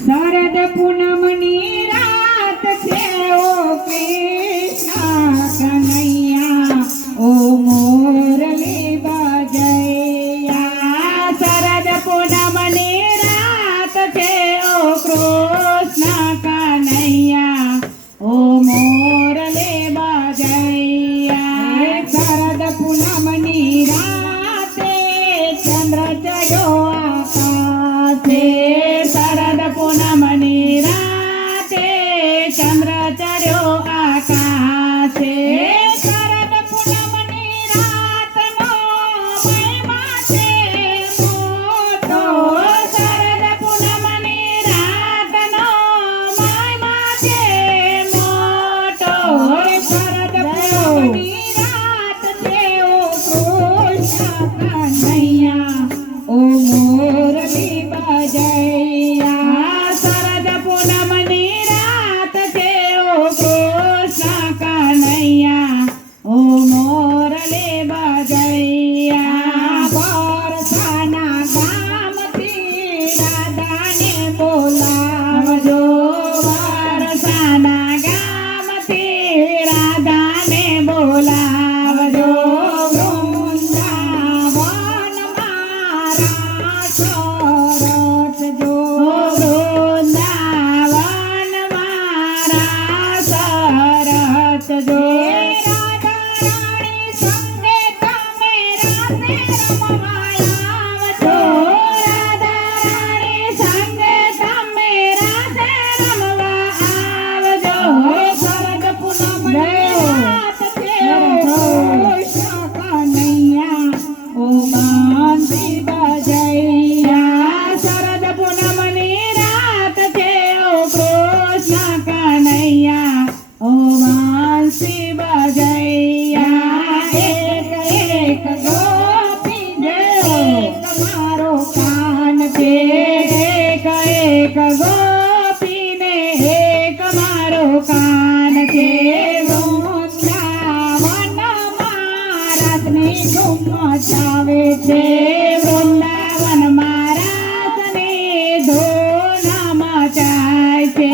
શરદ પૂનમની રાત છે ઓ કૃષ્ણ કનૈયા ઓ મોરલી બજૈયા શરદ પૂનમની રાત છે ઓ કૃષ્ણ કનૈયા ઓ મોરલી બજૈયા શરદ પૂનમની રાતે ચંદ્ર ચડ્યો આકાશે શરદ પૂનમની રાતે ચંદ્ર ચડ્યો આકાશે શરદ પૂનમની રાતનો મહિમા છે મોટો શરદ પૂનમની રાતનો મહિમા છે મોટો શરદ પૂનમની રાત છે ઓ કૃષ્ણ કનૈયા ઓ મોરલી બજૈયા શરદ પૂનમની રાત છે ઓ કૃષ્ણ કનૈયા ઓ મોરલી બજૈયા બરસાના ગામથી રાધાને બોલાવજો બરસાના ગામથી રાધાને બોલાવજો વૃંદાવનમાં રાસ રચજો વૃંદાવનમાં રાસ રચજો રાધારાણી સંગે તમે રાતે રમવા આવજો રાધારાણી સંગે તમે રાતે રમવા આવજો શરદ પૂનમની રાત છે ઓ કૃષ્ણ કનૈયા ઓ બાંધી બજૈયા શરદ પૂનમની રાત છે ઓ કૃષ્ણ કનૈયા ઓ બાંસી બજૈયા એક એક ગોપી એક મારો કાન છે એક એક ગોપીને એક મારો કાન છે વૃંદાવનમાં રાતની ધૂમ મચાવે છે વૃંદાવનમાં રાતની ધૂમ મચાય છે